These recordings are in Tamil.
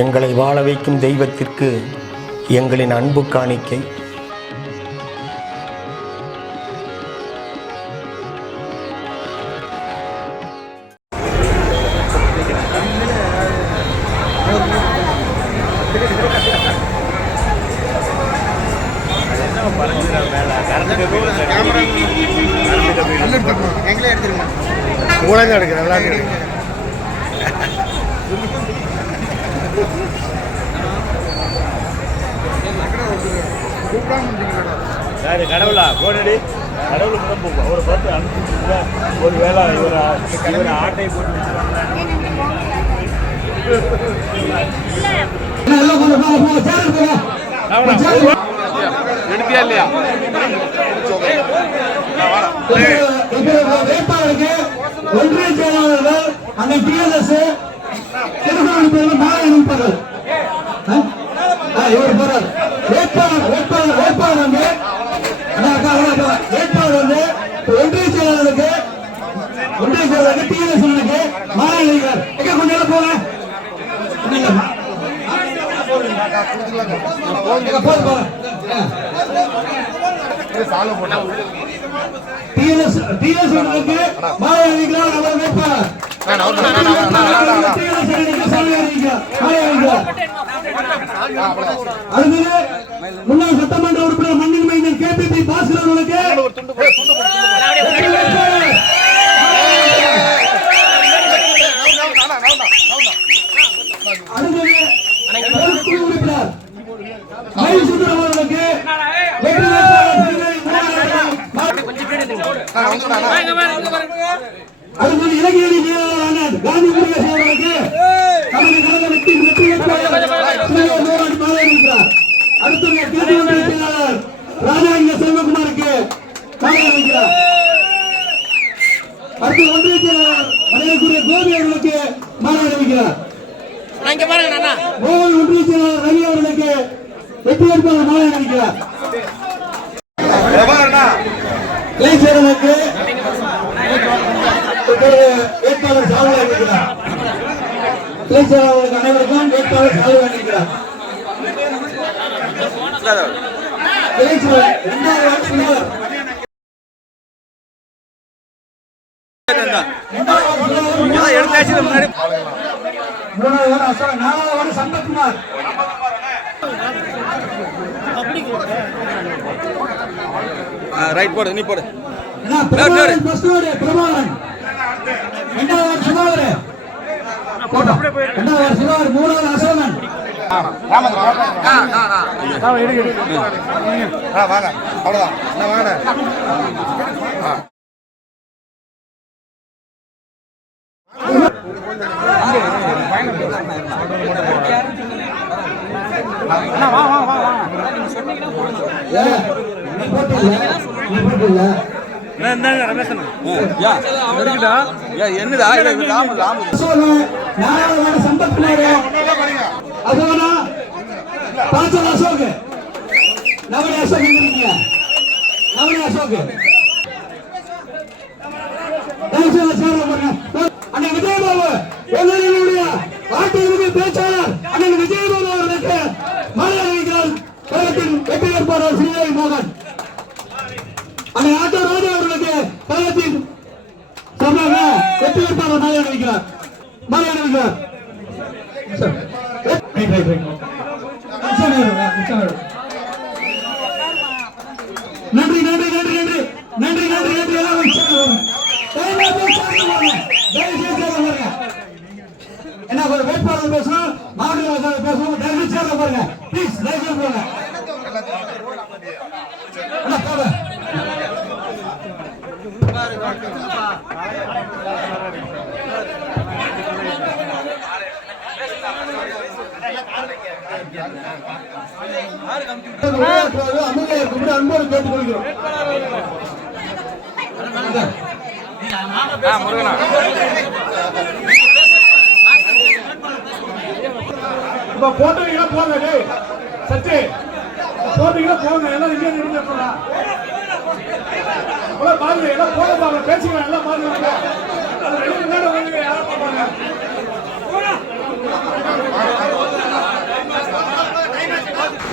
எங்களை வாழ வைக்கும் தெய்வத்திற்கு எங்களின் அன்பு காணிக்கை. கடவுளா போனடி கடவுள் முதல் அவரை பார்த்து அனுப்பிச்சு ஒரு வேலை இவரை ஆட்டை போட்டு எடுத்தியா இல்லையா வேட்பாளருக்கு ஒன்றிய செயலாளர்கள் அந்த டிஎல்எஸ் மாலை அனுப்பார்கள். இவர் போறார் வேட்பாளர் வந்து ஒன்றிய செயலாளருக்கு டிஎல்எஸ் மாலை அணிவிக்கிறார். எங்க கொஞ்சம் போங்க மாலை அணிவிக்கிறார். அவர் வேட்பாளர் முன்னாள் சட்டமன்ற உறுப்பினர் மண்ணின் மைந்தன் கேபிபி பாஸ்கர் அவர்களுக்கு உறுப்பினர் மயில்சுந்தரம் அவர்களுக்கு அதுபோல இலங்கையணி செயலாளரான காந்தி முருகேசன் அவர்களுக்கு தமது கழக வெற்றி மாலை அணிவிக்கிறார். அடுத்த கிழக்கு ஒன்றிய செயலாளர் ராஜாங்க செல்வகுமாருக்கு மாலை அணிவிக்கிறார். அடுத்த ஒன்றிய செயலாளர் மரியாதைக்குரிய கோபி அவர்களுக்கு மாலை அணிவிக்கிறார். கோவை ஒன்றிய செயலாளர் ரவி அவர்களுக்கு வெற்றி வேட்பாளர் மாலை அணிவிக்கிறார். இளைஞர்களுக்கு வேட்பாளர் சால்வை அணிவிக்கிறார். இளைஞர்களுக்கு அனைவருக்கும் வேட்பாளர் சால்வை அணிவிக்கிறார். சம்பத்குமார் ரைட் போடு நீ போடு பிரபாகரன் மூணாவது அசோகன் வாங்க அவ்வளவுதான் வாங்க சம்பத்குமார் அசோகனா பாஞ்சல் அசோக் நவனி அசோக் நவனி அசோக் அண்ணன் விஜயபாபு எங்களுடைய ஆட்சியுரிமை பேச்சாளர் அண்ணன் விஜயபாபு அவர்களுக்கு மாலை அணிவிக்கிறார். கழகத்தின் வெற்றி வேட்பாளர் ஸ்ரீதேவி மோகன் அண்ணன் ஆட்டோ ராஜா அவர்களுக்கு கழகத்தின் வெற்றி வேட்பாளர் மாலை அணிவிக்கிறார். நன்றி நன்றி நன்றி நன்றி நன்றி நன்றி நன்றி எல்லாம் என்ன வேட்பாளர் பேசணும் மாவட்ட பேசணும் டெல்லி சேர்ல பாருங்க ப்ளீஸ் லைவ் போங்க அமைதியாக அன்போடு கேட்டுக்கொள்கிறோம். இப்ப போட்டீங்கன்னா போங்க சச்சி போட்டீங்கன்னா போங்க எல்லாம் இங்கே நின்று பாருங்க எல்லாம் போக பாருங்க பேசிக்கலாம் எல்லாம் பாருங்க யாரும் பார்ப்பாங்க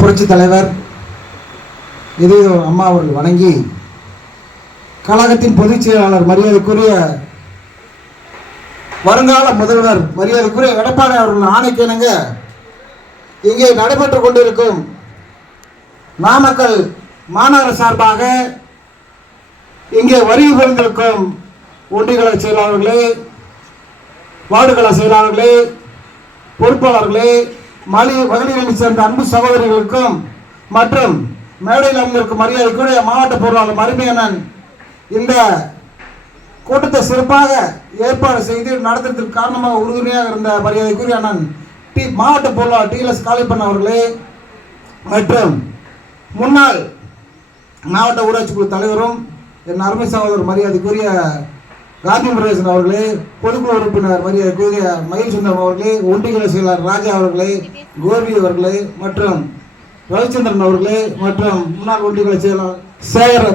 புரட்சி தலைவர் இதய அம்மா அவர்கள் வணங்கி கழகத்தின் பொதுச் செயலாளர் மரியாதைக்குரிய வருங்கால முதல்வர் மரியாதைக்குரிய எடப்பாடி அவர்கள் ஆணைக்கிணங்க இங்கே நடைபெற்றுக் கொண்டிருக்கும் நாமக்கல் மாநகர சார்பாக இங்கே வருகை புரிந்திருக்கும் ஒன்றியக்கழக செயலாளர்களே, வார்டுகள செயலாளர்களே, பொறுப்பாளர்களே, மகளிரணி சேர்ந்த அன்பு சகோதரிகளுக்கும் மற்றும் மேடையில் அமர்ந்திருக்கும் மரியாதைக்குரிய மாவட்ட பொருளாளர் மருமையண்ணன் இந்த கூட்டத்தை சிறப்பாக ஏற்பாடு செய்து நடத்துறதுக்கு காரணமாக உறுதுணையாக இருந்த மரியாதைக்குரிய அண்ணன் மாவட்ட பொருளாளர் டிஎல்எஸ் காளிப்பன் அவர்களே மற்றும் முன்னாள் மாவட்ட ஊராட்சி குழு தலைவரும் என் அருமை சகோதரர் மரியாதைக்குரிய காந்தி முருகேசன் அவர்களே, பொதுக்குழு உறுப்பினர் மரியாதைக்குரிய மயில் சுந்தரம் அவர்களே, ஒன்றிய செயலாளர் ராஜா அவர்களே, கோபி அவர்களே மற்றும் ரவிச்சந்திரன் அவர்களே மற்றும் முன்னாள் ஒன்றிய செயலாளர் சேகர்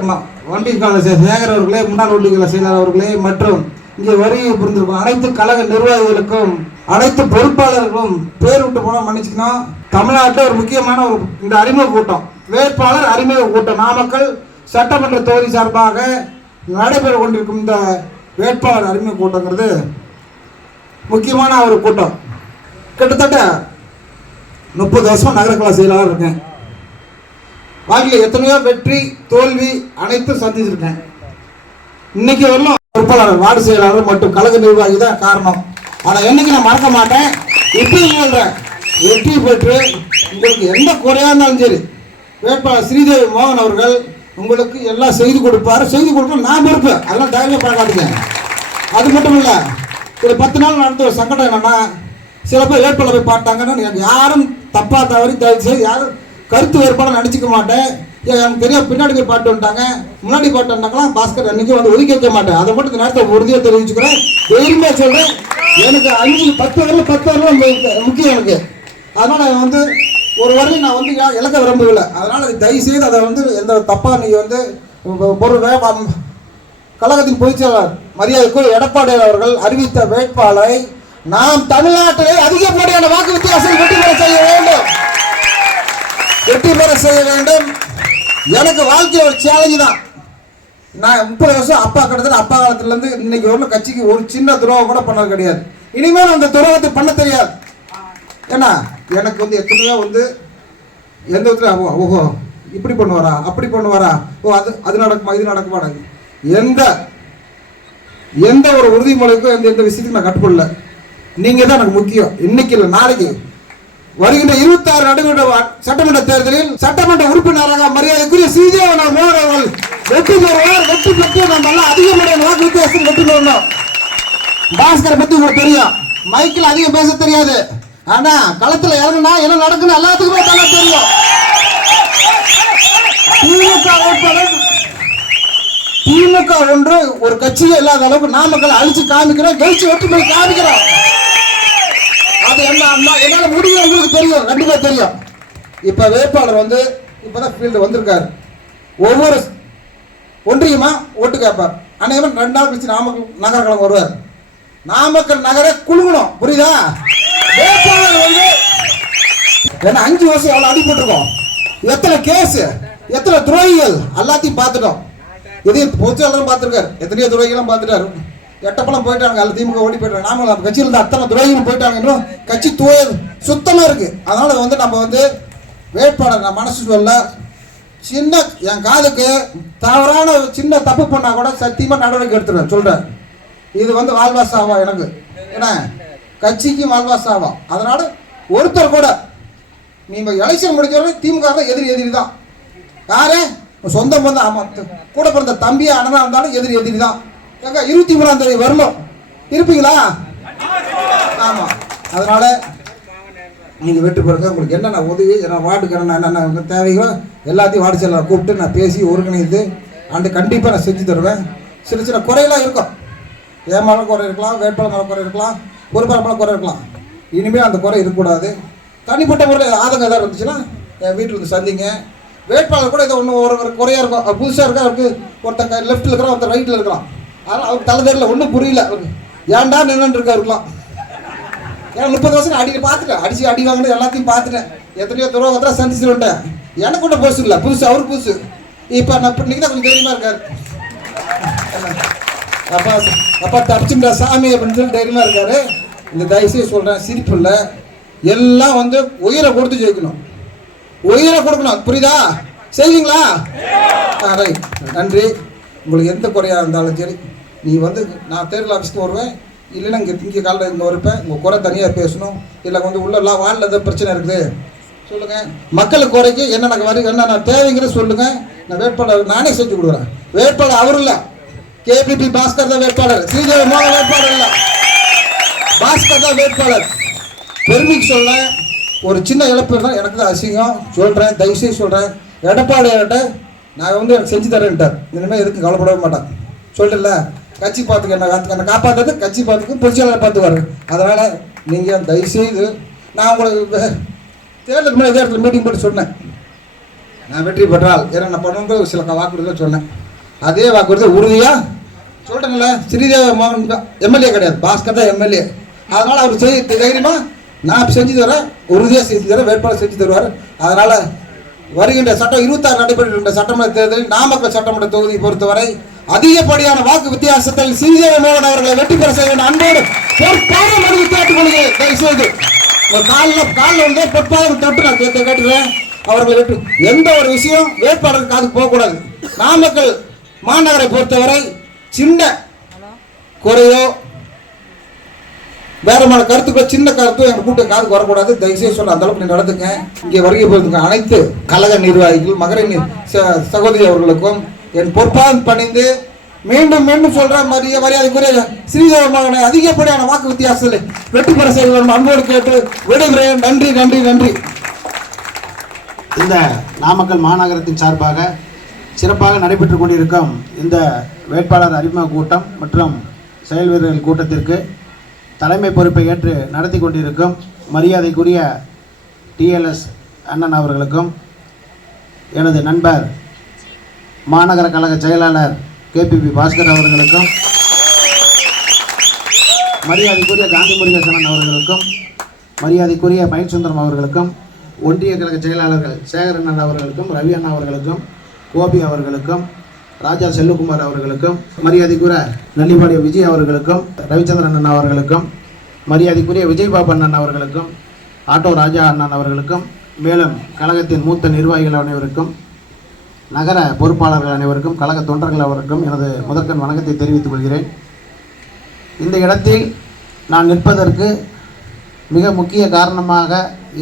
சேகர் அவர்களே, முன்னாள் ஒன்றிய செயலாளர் அவர்களே மற்றும் இங்கே வருகை புரிந்திருக்கும் அனைத்து கழக நிர்வாகிகளுக்கும் அனைத்து பொறுப்பாளர்களும் பேர் விட்டு போனால் மன்னிச்சுக்கணும். தமிழ்நாட்டில் ஒரு முக்கியமான இந்த அறிமுக கூட்டம், வேட்பாளர் அறிமுக கூட்டம், நாமக்கல் சட்டமன்ற தொகுதி சார்பாக நடைபெற கொண்டிருக்கும் இந்த வேட்பாளர் அறிமுக கூட்டங்கிறது முக்கியமான ஒரு கூட்டம். கிட்டத்தட்ட 30 வருஷம் நகர கழக செயலாளர் இருக்கேன். வாழ்க்கையில் எத்தனையோ வெற்றி தோல்வி அனைத்தும் சந்திச்சிருக்கேன். இன்னைக்கு வரலாம் பொறுப்பாளர் வார்டு செயலாளர் மற்றும் கழக நிர்வாகி தான் காரணம். ஆனால் என்னைக்கு நான் மறக்க மாட்டேன். இப்பயும் சொல்றேன், வெற்றி பெற்று உங்களுக்கு எந்த குறையா இருந்தாலும் சரி வேட்பாளர் ஸ்ரீதேவி மோகன் அவர்கள் உங்களுக்கு எல்லாம் செய்து கொடுப்பாரு. செய்து கொடுக்க நான் இருப்பேன், அதெல்லாம் தைரியம் பார்க்காதீங்க. அது மட்டும் இல்லை, ஒரு 10 நாள் நடந்த ஒரு சங்கடம் என்னன்னா, சில பேர் வேட்பாளர் போய் பார்த்தாங்கன்னு எனக்கு யாரும் தப்பா தவறி தயவு செய்து யாரும் கருத்து வேறுபாடு நினச்சிக்க மாட்டேன். எனக்கு தெரியும், பின்னாடி போய் பாட்டு வந்துட்டாங்க, முன்னாடி பாட்டு வந்தாங்களாம், பாஸ்கர் அன்னைக்கு வந்து ஒதுக்கி வைக்க மாட்டேன். அதை மட்டும் இந்த நேரத்தை உறுதியாக தெரிவிச்சுக்கிறேன், தைரியமாக சொல்கிறேன். எனக்கு 5-10 வரலாம் முக்கியம் எனக்கு. அதனால் வந்து ஒரு வரையும் நான் வந்து இழக்க விரும்பவில்லை. அதனால் தயவு செய்து அதை வந்து எந்த தப்பாக நீங்கள் வந்து ஒரு கழகத்தின் பொதுச்செயலாளர் மரியாதைக்குரிய எடப்பாடி அவர்கள் அறிவித்த வேட்பாளரை நாம் தமிழ்நாட்டிலே அதிகப்படியான வாக்கு வித்தியாசம் வெற்றி பெற செய்ய வேண்டும். எனக்கு வாழ்க்கையில் ஒரு சேலஞ்சு தான். நான் 30 வருஷம் அப்பா கிட்டத்தட்ட அப்பா காலத்துலேருந்து இன்னைக்கு வரணும் கட்சிக்கு ஒரு சின்ன துரோகம் கூட பண்ணது கிடையாது. இனிமேல் அந்த துரோகத்தை பண்ண தெரியாது. ஏன்னா எனக்கு வந்து எத்தனையோ வந்து எந்த விதத்துல ஓஹோ இப்படி பண்ணுவாரா அப்படி பண்ணுவாரா, ஓ அது நடக்குமா இது நடக்குமா, எந்த ஒரு உறுதிமொழிக்கும் எந்த விஷயத்துக்கும் நான் கட்டுப்படல. நீங்க தான் எனக்கு முக்கியம். இன்னைக்கு இல்லை நாளைக்கு வருகின்ற 26 நடைபெற்ற சட்டமன்ற தேர்தலில் சட்டமன்ற உறுப்பினராக மரியாதைக்குரிய ஸ்ரீதேவி மோகன் அவர்கள் வெற்றி பெறுவார். வெற்றி பெற்று நம்ம எல்லாம் அதிகப்படியான வாக்கு வித்தியாசம் வெற்றி பெறணும். பாஸ்கரை பத்தி உங்களுக்கு தெரியும், மைக்கில் அதிகம் பேச தெரியாது, ஆனா களத்துல இறங்குனா என்ன நடக்குன்னு எல்லாத்துக்குமே நல்லா தெரியும். திமுக ஒன்று ஒரு கட்சியே இல்லாத அளவுக்கு நாமக்கல் அழிச்சு காமிக்கிறோம், கழிச்சு வெற்றி போய் காமிக்கிறோம். அது என்னால முடியும், உங்களுக்கு தெரியும், கண்டிப்பா தெரியும். இப்ப வேட்பாளர் வந்து இப்பதான் ஃபீல்டு வந்திருக்காரு. ஒவ்வொரு ஒன்றியமா ஓட்டு கேட்பார். அனைவரும் 2 நாள் கழிச்சு நாமக்கல் நகர கழகம் வருவார். நாமக்கல் நகரை குலுங்கணும், புரியுதா? வேட்பாளர் வந்து ஏன்னா 5 வருஷம் எவ்வளவு அடிபட்டிருக்கோம், எத்தனை கேஸ், எத்தனை துரோகிகள் எல்லாத்தையும் பார்த்துட்டோம். இதையும் பொதுச்செயலாளரும் பார்த்துருக்காரு, எத்தனையோ துரோகிகளும் பார்த்துட்டாரு. எட்டப்பெல்லாம் போயிட்டாங்க, அல்ல திமுக ஓடி போயிட்டாங்க. நாம நம்ம கட்சியில் இருந்த அத்தனை துறைகளும் போயிட்டாங்க, இன்னும் கட்சி சுத்தமா இருக்கு. அதனால வந்து நம்ம வந்து வேட்பாளர் நான் மனசு சொல்ல சின்ன என் காதுக்கு தவறான சின்ன தப்பு பண்ணா கூட சத்தியமா நடவடிக்கை எடுத்துருவேன் சொல்றேன். இது வந்து வாழ்வாஸ் ஆகும் எனக்கு, ஏன்னா கட்சிக்கும் வாழ்வாஸ் ஆகும். அதனால ஒருத்தர் கூட நீங்க எலெக்ஷன் முடிஞ்சவரை திமுக எதிரி தான். யாரு சொந்த பந்தம், ஆமா கூட பிறந்த தம்பியா அண்ணனா இருந்தாலும் எதிரி தான். 23ஆம் தேதி வரணும், இருப்பீங்களா? ஆமா. அதனால நீங்க வெற்றி பெறுங்க. உங்களுக்கு என்னென்ன உதவி, வார்டுக்கு என்னென்ன தேவைகளோ எல்லாத்தையும் வார்டு செயலாளர் கூப்பிட்டு நான் பேசி ஒருங்கிணைந்து கண்டிப்பாக நான் செஞ்சு தருவேன். சின்ன குறையெல்லாம் இருக்கும், ஏமாலும் குறை இருக்கலாம், வேட்பாளர் மேலே குறை இருக்கலாம், பொறுப்பாளர் மேலே குறை இருக்கலாம். இனிமேல் அந்த குறை இருக்கக்கூடாது. தனிப்பட்ட முறையில் ஆதங்கம் ஏதாவது இருந்துச்சுன்னா என் வீட்டில் வந்து சந்திங்க. வேட்பாளர் கூட இதை ஒரு குறையாக இருக்கும், புதுசாக இருக்கா, அவருக்கு ஒருத்தங்க லெஃப்ட்டில் இருக்கிறான், ஒருத்தர் ரைட்டில் இருக்கலாம். அதனால் அவருக்கு தலை தெரியல, ஒன்றும் புரியல, அவருக்கு ஏன்டா நின்றுட்டு இருக்கா இருக்கலாம். ஏன்னா 30 வருஷம் பார்த்துட்டேன், அடி வாங்கினது எல்லாத்தையும் பார்த்துட்டேன், எத்தனையோ துரோகத்தில் சந்திச்சுட்டேன். எனக்கு கூட புதுசு இல்லை, புதுசு அவர் புதுசு. இப்போ நான் இன்னைக்கு தான் கொஞ்சம் தைரியமாக இருக்காரு. அப்பா தப்பிச்சுட்டா சாமி அப்படின்னு சொல்லி தைரியமாக இருக்காரு. இந்த தயவுசெய்து சொல்கிறேன், சிரிப்பு இல்லை, எல்லாம் வந்து உயிரை கொடுத்து ஜெயிக்கணும், உயிரை கொடுக்கணும், புரியுதா? செய்வீங்களா? ரைட், நன்றி. உங்களுக்கு எந்த குறையாக இருந்தாலும் சரி, நீ வந்து நான் தேர்தல் ஆஃபீஸ்க்கு வருவேன், இல்லைன்னா இங்கே காலையில் இங்கே வருப்பேன். உங்கள் குறை தனியாக பேசணும், இல்லை வந்து உள்ளெல்லாம் வார்டில் எதாவது பிரச்சனை இருக்குது சொல்லுங்கள். மக்களுக்கு குறைக்கு என்ன தேவைங்கிறத சொல்லுங்கள். நான் வேட்பாளர் நானே செஞ்சு கொடுக்குறேன். வேட்பாளர் அவர் இல்லை, கேபிபி பாஸ்கர் தான் வேட்பாளர், ஸ்ரீதேவி மோகன் வேட்பாளர் இல்லை, பாஸ்கர் தான் வேட்பாளர். பெருமைக்கு சொல்கிறேன், ஒரு சின்ன இழப்பு இருந்தால் எனக்கு தான் அசிங்கம் சொல்கிறேன், தயவுசெய்து சொல்கிறேன். எடப்பாடியார்கிட்ட நான் வந்து செஞ்சு தரேன்ட்டார், இனிமேல் எதுக்கும் கவலைப்படவே மாட்டேன் சொல்லிட்டுல. கட்சி பார்த்துக்க என்னை காப்பாற்றுறது, கட்சி பார்த்துக்கு பொதுச்செயலாளர் பார்த்துக்குவார். அதனால் நீங்கள் தயவுசெய்து, நான் உங்களுக்கு தேர்தலுக்கு முன்னாடி இதே இடத்துல மீட்டிங் போட்டு சொன்னேன், நான் வெற்றி பெற்றால் ஏன்னா நான் பண்ணுறது சில வாக்குறுதியில் சொன்னேன். அதே வாக்குறுதி உறுதியாக சொல்லிட்டேங்களே. ஸ்ரீதேவி மோகன் எம்எல்ஏ கிடையாது, பாஸ்கர் தான் எம்எல்ஏ. அதனால் அவர் தைரியமாக நான் செஞ்சு தரேன், உறுதியாக செஞ்சு தரேன், வேட்பாளர் செஞ்சு தருவார். அதனால் வருகின்ற சட்டம் 26 நடைபெறுகின்ற சட்டமன்ற தேர்தலில் நாமக்கல் சட்டமன்ற தொகுதியை பொறுத்தவரை அதிகப்படியான வாக்கு வித்தியாசத்தில் ஸ்ரீதேவி மோகன் அவர்களை வெற்றி பெற செய்ய வேண்டும் அன்போடு பொற்பாதம் மனு கேட்டுக்கொள்கிறேன். தயவுசெய்து ஒரு காலில் வந்து பொற்பாதம் தொட்டு நான் கேட்டுக்கிறேன். அவர்களை வெற்றி எந்த ஒரு விஷயம் வேட்பாளருக்கு அதுக்கு போகக்கூடாது. நாமக்கல் மாநகரை பொறுத்தவரை சின்ன குறையோ வேறமான கருத்துக்கள், சின்ன கருத்தும் எங்கள் கூட்ட காதுக்கு வரக்கூடாது. தயவுசெய்து சொல்ல அந்த அளவுக்கு நடந்துங்க. இங்கே வருகை போயிருந்துங்க அனைத்து கழக நிர்வாகிகள், மகர சகோதரி அவர்களுக்கும் என் பொற்பாதம் பணிந்து மீண்டும் மீண்டும் சொல்ற மரியாதைக்குரிய ஸ்ரீதேவி மகனை அதிகப்படியான வாக்கு வித்தியாசத்தில் வெற்றி பெற செய்ய வேண்டும் அன்போடு கேட்டு விடுகிறேன். நன்றி நன்றி நன்றி. இந்த நாமக்கல் மாநகரத்தின் சார்பாக சிறப்பாக நடைபெற்றுக் கொண்டிருக்கும் இந்த வேட்பாளர் அறிமுக கூட்டம் மற்றும் செயல் வீரர்கள் கூட்டத்திற்கு தலைமை பொறுப்பை ஏற்று நடத்தி கொண்டிருக்கும் மரியாதைக்குரிய டிஎல்எஸ் அண்ணன் அவர்களுக்கும், எனது நண்பர் மாநகர கழக செயலாளர் கேபிபி பாஸ்கர் அவர்களுக்கும், மரியாதைக்குரிய காந்தி முருகேசன் அவர்களுக்கும், மரியாதைக்குரிய மயில் சுந்தரம் அவர்களுக்கும், ஒன்றிய கழக செயலாளர்கள் சேகரண்ணன் அவர்களுக்கும், ரவி அண்ணா அவர்களுக்கும், கோபி அவர்களுக்கும், ராஜா செல்வகுமார் அவர்களுக்கும், மரியாதைக்குரிய நல்லிபாடிய விஜய் அவர்களுக்கும், ரவிச்சந்திரன் அண்ணா அவர்களுக்கும், மரியாதைக்குரிய விஜய்பாபு அண்ணன் அவர்களுக்கும், ஆட்டோ ராஜா அண்ணன் அவர்களுக்கும், மேலும் கழகத்தின் மூத்த நிர்வாகிகள் அனைவருக்கும், நகர பொறுப்பாளர்கள் அனைவருக்கும், கழக தொண்டர்கள் அவருக்கும் எனது முதற்கண் வணக்கத்தை தெரிவித்துக் கொள்கிறேன். இந்த இடத்தில் நான் நிற்பதற்கு மிக முக்கிய காரணமாக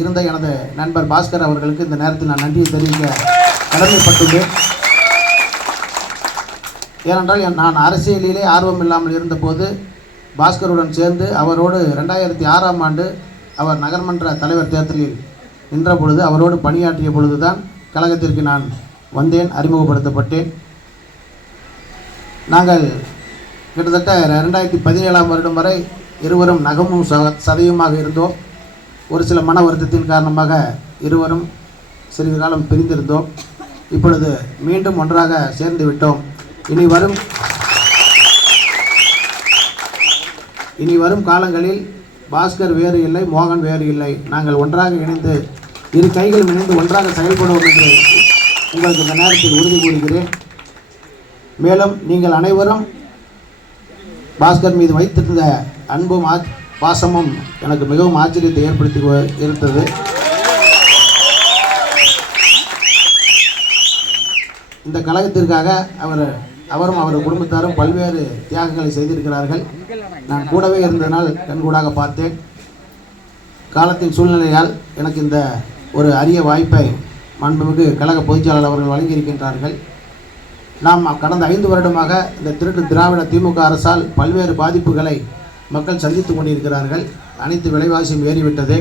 இருந்த எனது நண்பர் பாஸ்கர் அவர்களுக்கு இந்த நேரத்தில் நான் நன்றியை தெரிவிக்க கடமைப்பட்டுள்ளேன். ஏனென்றால் நான் அரசியலிலே ஆர்வம் இல்லாமல் இருந்தபோது பாஸ்கருடன் சேர்ந்து அவரோடு 2006ஆம் ஆண்டு அவர் நகர்மன்ற தலைவர் தேர்தலில் நின்ற பொழுது அவரோடு பணியாற்றிய பொழுதுதான் கழகத்திற்கு நான் வந்தேன், அறிமுகப்படுத்தப்பட்டேன். நாங்கள் கிட்டத்தட்ட 2017ஆம் வருடம் வரை இருவரும் நகமும் சதையுமாக இருந்தோம். ஒரு சில மன வருத்தத்தின் காரணமாக இருவரும் சிறிது காலம் பிரிந்திருந்தோம். இப்பொழுது மீண்டும் ஒன்றாக சேர்ந்து விட்டோம். இனி வரும் காலங்களில் பாஸ்கர் வேறு இல்லை, மோகன் வேறு இல்லை. நாங்கள் ஒன்றாக இணைந்து இரு கைகளும் இணைந்து ஒன்றாக செயல்படுவோம் என்று உங்களுக்கு இந்த நேரத்தில் உறுதி கூறுகிறேன். மேலும் நீங்கள் அனைவரும் பாஸ்கர் மீது வைத்திருந்த அன்பும் பாசமும் எனக்கு மிகவும் ஆச்சரியத்தை ஏற்படுத்தி இருந்தது. இந்த கழகத்திற்காக அவரும் அவர் குடும்பத்தாரும் பல்வேறு தியாகங்களை செய்திருக்கிறார்கள். நான் கூடவே இருந்ததனால் கண்கூடாக பார்த்தேன். காலத்தின் சூழ்நிலையால் எனக்கு இந்த ஒரு அரிய வாய்ப்பை மாண்புமிகு கழக பொதுச்செயலாளர் அவர்கள் வழங்கியிருக்கின்றார்கள். நாம் கடந்த 5 வருடமாக இந்த திருட்டு திராவிட திமுக அரசால் பல்வேறு பாதிப்புகளை மக்கள் சந்தித்து கொண்டிருக்கிறார்கள். அனைத்து விலைவாசியும் ஏறிவிட்டது.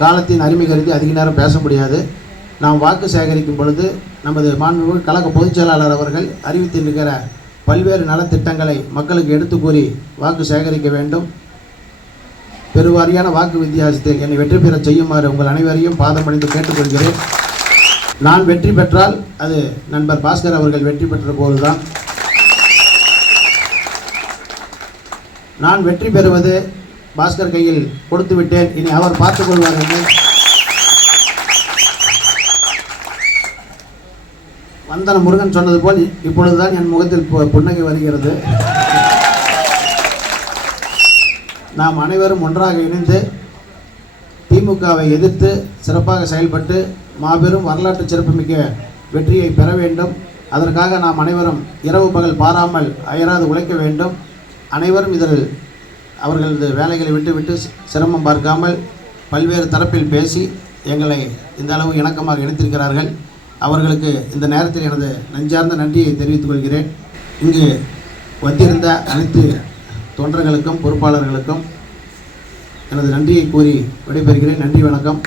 காலத்தின் அருமை கருதி அதிக நேரம் பேச முடியாது. நாம் வாக்கு சேகரிக்கும் பொழுது நமது மாண்புமிகு கழக பொதுச் செயலாளர் அவர்கள் அறிவித்திருக்கிற பல்வேறு நலத்திட்டங்களை மக்களுக்கு எடுத்து கூறி வாக்கு சேகரிக்க வேண்டும். பெருவாரியான வாக்கு வித்தியாசத்தில் என்னை வெற்றி பெற செய்யுமாறு உங்கள் அனைவரையும் பாதமடைந்து கேட்டுக்கொள்கிறேன். நான் வெற்றி பெற்றால் அது நண்பர் பாஸ்கர் அவர்கள் வெற்றி பெற்ற போதுதான். நான் வெற்றி பெறுவது பாஸ்கர் கையில் கொடுத்து விட்டேன், இனி அவர் பார்த்துக் கொள்வார் என்று வந்தன முருகன் சொன்னது போல் இப்பொழுதுதான் என் முகத்தில் புன்னகை வருகிறது. நாம் அனைவரும் ஒன்றாக இணைந்து திமுகவை எதிர்த்து சிறப்பாக செயல்பட்டு மாபெரும் வரலாற்று சிறப்புமிக்க வெற்றியை பெற வேண்டும். அதற்காக நாம் அனைவரும் இரவு பகல் பாராமல் அயராது உழைக்க வேண்டும். அனைவரும் இதில் அவர்களது வேலைகளை விட்டுவிட்டு சிரமம் பார்க்காமல் பல்வேறு தரப்பில் பேசி எங்களை இந்த அளவு இணக்கமாக இணைத்திருக்கிறார்கள். அவர்களுக்கு இந்த நேரத்தில் எனது நெஞ்சார்ந்த நன்றியை தெரிவித்துக் கொள்கிறேன். இங்கு வந்திருந்த அனைத்து தொண்டர்களுக்கும் பொறுப்பாளர்களுக்கும் எனது நன்றியை கூறி விடைபெறுகிறேன். நன்றி, வணக்கம்.